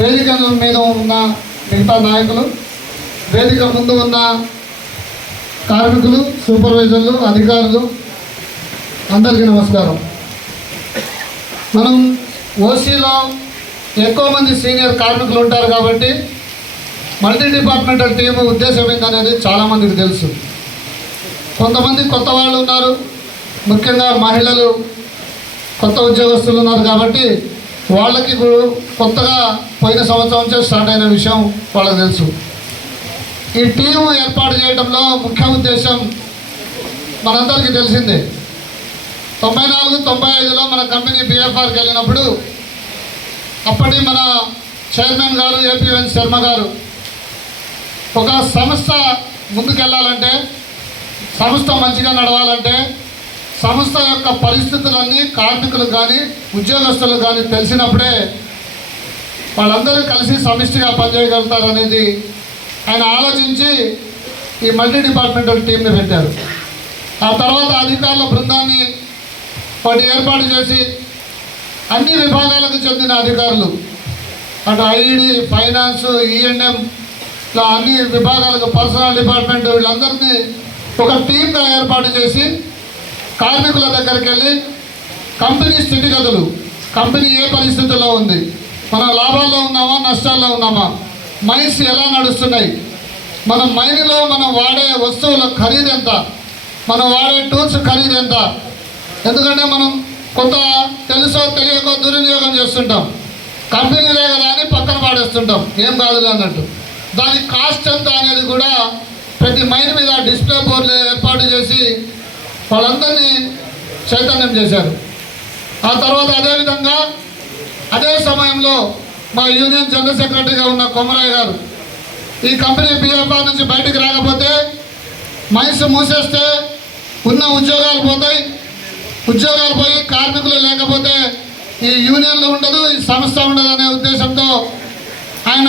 వేదిక మీద ఉన్న మిగతా నాయకులు వేదిక ముందు ఉన్న కార్మికులు సూపర్వైజర్లు అధికారులు అందరికీ నమస్కారం. మనం ఓసీలో ఎక్కువ మంది సీనియర్ కార్మికులు ఉంటారు కాబట్టి మల్టీ డిపార్ట్మెంటల్ టీమ్ ఉద్దేశం ఏంటనేది చాలామందికి తెలుసు. కొంతమంది కొత్త వాళ్ళు ఉన్నారు ముఖ్యంగా మహిళలు కొత్త ఉద్యోగస్తులు ఉన్నారు కాబట్టి వాళ్ళకి ఇప్పుడు కొత్తగా పోయిన సంవత్సరం నుంచే స్టార్ట్ అయిన విషయం వాళ్ళకి తెలుసు. ఈ టీము ఏర్పాటు చేయడంలో ముఖ్య ఉద్దేశం మనందరికీ తెలిసిందే. తొంభై నాలుగు తొంభై ఐదులో మన కంపెనీ బిఎఫ్ఆర్కి వెళ్ళినప్పుడు అప్పటి మన చైర్మన్ గారు ఏపీఎన్ శర్మ గారు ఒక సంస్థ ముందుకెళ్ళాలంటే సంస్థ మంచిగా నడవాలంటే సంస్థ యొక్క పరిస్థితులన్నీ కార్మికులు కానీ ఉద్యోగస్తులు కానీ తెలిసినప్పుడే వాళ్ళందరూ కలిసి సమిష్టిగా పనిచేయగలుగుతారనేది ఆయన ఆలోచించి ఈ మల్టీ డిపార్ట్మెంటల్ టీంని పెట్టారు. ఆ తర్వాత అధికారుల బృందాన్ని వాటి ఏర్పాటు చేసి అన్ని విభాగాలకు చెందిన అధికారులు అటు ఐఈడి ఫైనాన్స్ ఈఎన్ఎం ఇలా అన్ని విభాగాలకు పర్సనల్ డిపార్ట్మెంట్ వీళ్ళందరినీ ఒక టీంగా ఏర్పాటు చేసి కార్మికుల దగ్గరికి వెళ్ళి కంపెనీ స్థితిగతులు కంపెనీ ఏ పరిస్థితుల్లో ఉంది? మన లాభాల్లో ఉన్నామా నష్టాల్లో ఉన్నామా? మైన్స్ ఎలా నడుస్తున్నాయి? మన మైన్లో మనం వాడే వస్తువుల ఖరీదు ఎంత? మనం వాడే టూల్స్ ఖరీదు ఎంత? ఎందుకంటే మనం కొంత తెలుసో తెలియకో దుర్వినియోగం చేస్తుంటాం. కంపెనీలే కదా అని పక్కన పాడేస్తుంటాం. ఏం కాదులే అన్నట్టు. దాని కాస్ట్ ఎంత అనేది కూడా ప్రతి మైన్ మీద డిస్ప్లే బోర్డులు ఏర్పాటు చేసి వాళ్ళందరినీ చైతన్యం చేశారు. ఆ తర్వాత అదేవిధంగా అదే సమయంలో మా యూనియన్ జనరల్ సెక్రటరీగా ఉన్న కొమరయ్య గారు ఈ కంపెనీ పిఎఫ్ఆర్ నుంచి బయటికి రాకపోతే మైన్స్ మూసేస్తే ఉన్న ఉద్యోగాలు పోతాయి. ఉద్యోగాలు పోయి కార్మికులు లేకపోతే ఈ యూనియన్లు ఉండదు ఈ సంస్థ ఉండదు అనే ఉద్దేశంతో ఆయన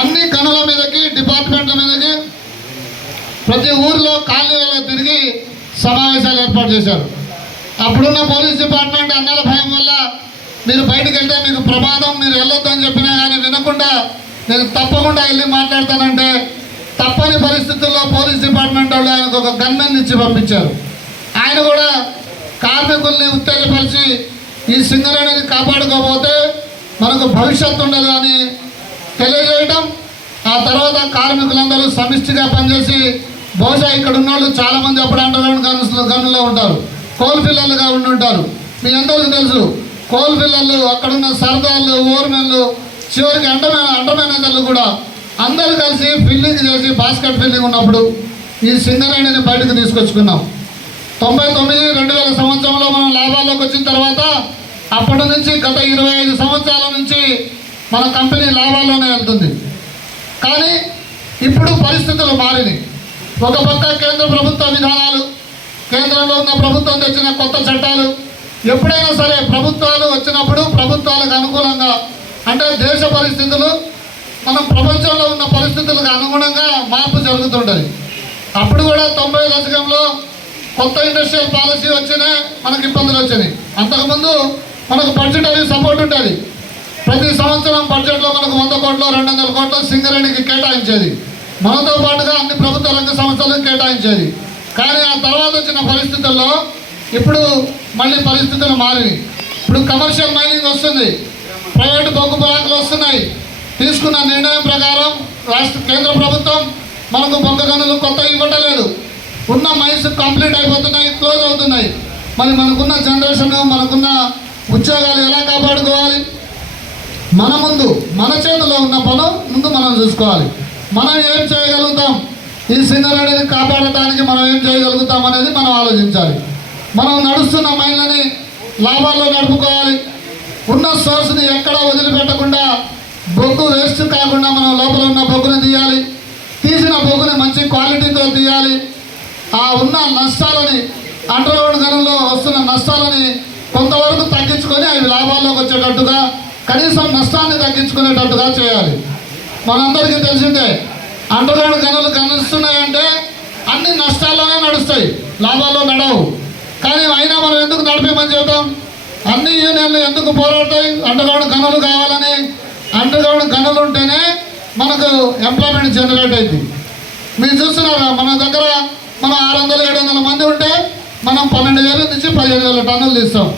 అన్ని గనుల మీదకి డిపార్ట్మెంట్ల మీదకి ప్రతి ఊర్లో కాలనీలలో తిరిగి సమావేశాలు ఏర్పాటు చేశారు. అప్పుడున్న పోలీస్ డిపార్ట్మెంట్ అన్నల భయం వల్ల మీరు బయటకు వెళ్తే మీకు ప్రమాదం మీరు వెళ్ళొద్దు అని చెప్పినా కానీ వినకుండా నేను తప్పకుండా వెళ్ళి మాట్లాడతానంటే తప్పని పరిస్థితుల్లో పోలీస్ డిపార్ట్మెంట్ వాళ్ళు ఆయనకు ఒక గన్మెన్ ఇచ్చి పంపించారు. ఆయన కూడా కార్మికుల్ని ఉత్తేజపరిచి ఈ సింగరేణిని కాపాడుకోకపోతే మనకు భవిష్యత్తు ఉండదు అని తెలియజేయటం ఆ తర్వాత కార్మికులందరూ సమిష్టిగా పనిచేసి బహుశా ఇక్కడ ఉన్న వాళ్ళు చాలా మంది అప్పుడు అండర్గ్రౌండ్ గన్స్ గన్నులో ఉంటారు కోల్ పిల్లలుగా ఉండి ఉంటారు మీ అందరికీ తెలుసు కోల్ పిల్లలు అక్కడున్న సరదాలు ఓర్మెన్లు చివరికి అండమైన అండ మేనేజర్లు కూడా అందరూ కలిసి ఫిల్లింగ్ చేసి బాస్కెట్ ఫిల్లింగ్ ఉన్నప్పుడు ఈ సింగరేణిని బయటకు తీసుకొచ్చుకున్నాం. తొంభై తొమ్మిది రెండు వేల సంవత్సరంలో మనం లాభాల్లోకి వచ్చిన తర్వాత అప్పటి నుంచి గత ఇరవై ఐదు సంవత్సరాల నుంచి మన కంపెనీ లాభాల్లోనే వెళ్తుంది. కానీ ఇప్పుడు పరిస్థితులు మారినాయి. ఒక పక్క కేంద్ర ప్రభుత్వ విధానాలు కేంద్రంలో ఉన్న ప్రభుత్వం తెచ్చిన కొత్త చట్టాలు ఎప్పుడైనా సరే ప్రభుత్వాలు వచ్చినప్పుడు ప్రభుత్వాలకు అనుకూలంగా అంటే దేశ పరిస్థితులు మనం ప్రపంచంలో ఉన్న పరిస్థితులకు అనుగుణంగా మార్పు జరుగుతుంటుంది. అప్పుడు కూడా తొంభై దశకంలో కొత్త ఇండస్ట్రియల్ పాలసీ వచ్చినా మనకి ఇబ్బందులు వచ్చినాయి అంతకుముందు మనకు బడ్జెటరీ సపోర్ట్ ఉంటుంది. ప్రతి సంవత్సరం బడ్జెట్లో మనకు వంద కోట్లు రెండు వందల కోట్లు సింగరేణికి కేటాయించేది. మనతో పాటుగా అన్ని ప్రభుత్వ రంగ సంస్థలకు కేటాయించేది. కానీ ఆ తర్వాత వచ్చిన పరిస్థితుల్లో ఇప్పుడు మళ్ళీ పరిస్థితులు మారినాయి. ఇప్పుడు కమర్షియల్ మైనింగ్ వస్తుంది. ప్రైవేటు బొగ్గు బ్లాక్లు వస్తున్నాయి. తీసుకున్న నిర్ణయం ప్రకారం రాష్ట్ర కేంద్ర ప్రభుత్వం మనకు బొగ్గ గనులు కొత్త ఇవ్వటలేదు. ఉన్న మైన్స్ కంప్లీట్ అయిపోతున్నాయి క్లోజ్ అవుతున్నాయి. మరి మనకున్న జనరేషన్ మనకున్న ఉద్యోగాలు ఎలా కాపాడుకోవాలి? మన ముందు మన చేతిలో ఉన్న పనం ముందు మనం చూసుకోవాలి. మనం ఏం చేయగలుగుతాం? ఈ సింగరేణిని కాపాడటానికి మనం ఏం చేయగలుగుతాం అనేది మనం ఆలోచించాలి. మనం నడుస్తున్న మైళ్ళని లాభాల్లో నడుపుకోవాలి. ఉన్న సోర్స్ని ఎక్కడ వదిలిపెట్టకుండా బొగ్గు వేస్ట్ కాకుండా మనం లోపల ఉన్న బొగ్గుని తీయాలి. తీసిన బొగ్గుని మంచి క్వాలిటీతో తీయాలి. ఆ ఉన్న నష్టాలని అండర్గ్రౌండ్ గనుల్లో వస్తున్న నష్టాలని కొంతవరకు తగ్గించుకొని అవి లాభాల్లోకి వచ్చేటట్టుగా కనీసం నష్టాన్ని తగ్గించుకునేటట్టుగా చేయాలి. మనందరికీ తెలిసిందే అండర్గ్రౌండ్ గనులు కనిస్తున్నాయంటే అన్ని నష్టాల్లోనే నడుస్తాయి. లాభాల్లో నడవు. కానీ అయినా మనం ఎందుకు నడిపేమని చెబుతాం అన్ని యూనియన్లు ఎందుకు పోరాడతాయి? అండర్గ్రౌండ్ గనులు కావాలని అండర్గ్రౌండ్ గనులు ఉంటేనే మనకు ఎంప్లాయ్మెంట్ జనరేట్ అయింది. మీరు చూస్తున్నారా? మన దగ్గర మనం ఆరు వందల ఏడు వందల మంది ఉంటే మనం పన్నెండు వేల నుంచి పదిహేను వేల టన్నులు తీస్తాం.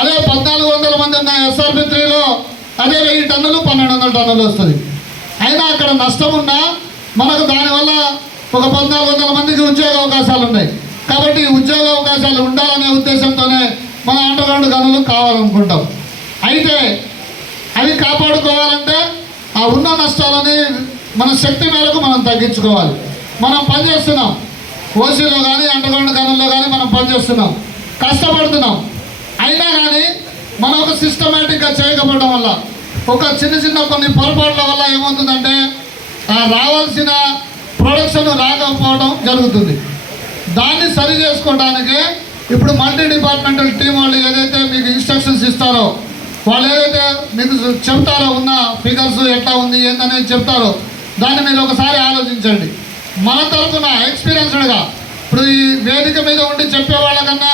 అదే పద్నాలుగు వందల మంది ఉన్న ఎస్ఆర్పి త్రీలో అదే వెయ్యి టన్నులు పన్నెండు వందల టన్నులు వస్తుంది. అయినా అక్కడ నష్టం ఉన్నా మనకు దానివల్ల ఒక పద్నాలుగు వందల మందికి ఉద్యోగ అవకాశాలు ఉన్నాయి. కాబట్టి ఉద్యోగ అవకాశాలు ఉండాలనే ఉద్దేశంతోనే మన అండర్ గ్రౌండ్ గనులు కావాలనుకుంటాం. అయితే అవి కాపాడుకోవాలంటే ఆ ఉన్న నష్టాలని మన శక్తి మేరకు మనం తగ్గించుకోవాలి. మనం పనిచేస్తున్నాం. ఓసీలో కానీ అండర్గ్రౌండ్ గనుల్లో కానీ మనం పనిచేస్తున్నాం. కష్టపడుతున్నాం. అయినా కానీ మనం ఒక సిస్టమేటిక్గా చేయకపోవడం వల్ల ఒక చిన్న చిన్న కొన్ని పొరపాట్ల వల్ల ఏమవుతుందంటే రావాల్సిన ప్రొడక్షన్ రాకపోవడం జరుగుతుంది. దాన్ని సరి చేసుకోవడానికి ఇప్పుడు మల్టీ డిపార్ట్మెంటల్ టీం వాళ్ళు ఏదైతే మీకు ఇన్స్ట్రక్షన్స్ ఇస్తారో వాళ్ళు ఏదైతే మీకు చెప్తారో ఉన్న ఫిగర్స్ ఎట్లా ఉంది ఏందనేది చెప్తారో దాన్ని మీరు ఒకసారి ఆలోచించండి. మన తరఫున ఎక్స్పీరియన్స్డ్గా ఇప్పుడు ఈ వేదిక మీద ఉండి చెప్పే వాళ్ళకన్నా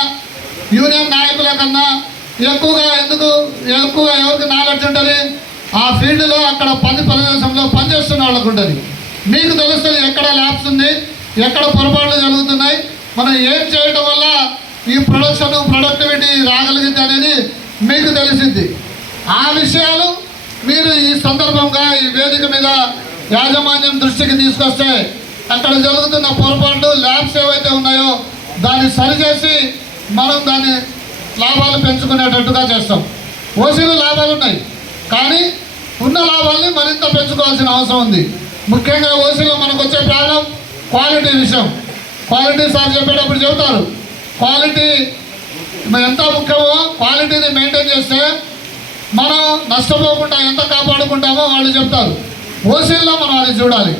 యూనియన్ నాయకుల కన్నా ఎక్కువగా ఎందుకు ఎక్కువగా ఎవరికి నాలెడ్జ్ ఉంటుంది? ఆ ఫీల్డ్లో అక్కడ పని ప్రదేశంలో పనిచేస్తున్న వాళ్ళకు ఉంటుంది. మీకు తెలుస్తుంది ఎక్కడ ల్యాబ్స్ ఉంది ఎక్కడ పొరపాట్లు జరుగుతున్నాయి మనం ఏం చేయడం వల్ల ఈ ప్రొడక్షన్ ప్రొడక్టివిటీ రాగలిగింది అనేది మీకు తెలిసింది. ఆ విషయాలు మీరు ఈ సందర్భంగా ఈ వేదిక మీద యాజమాన్యం దృష్టికి తీసుకొస్తే అక్కడ జరుగుతున్న పొరపాట్లు ల్యాబ్స్ ఏవైతే ఉన్నాయో దాన్ని సరిచేసి మనం దాన్ని లాభాలు పెంచుకునేటట్టుగా చేస్తాం. ఓసీలు లాభాలు ఉన్నాయి. కానీ ఉన్న లాభాలని మరింత పెంచుకోవాల్సిన అవసరం ఉంది. ముఖ్యంగా ఓసీలో మనకు వచ్చే ప్రాబ్లం క్వాలిటీ విషయం. క్వాలిటీ సార్ చెప్పేటప్పుడు చెబుతారు. క్వాలిటీ ఎంత ముఖ్యమో క్వాలిటీని మెయింటైన్ చేస్తే మనం నష్టపోకుండా ఎంత కాపాడుకుంటామో వాళ్ళు చెప్తారు. ఓసీల్లో మనం అది చూడాలి.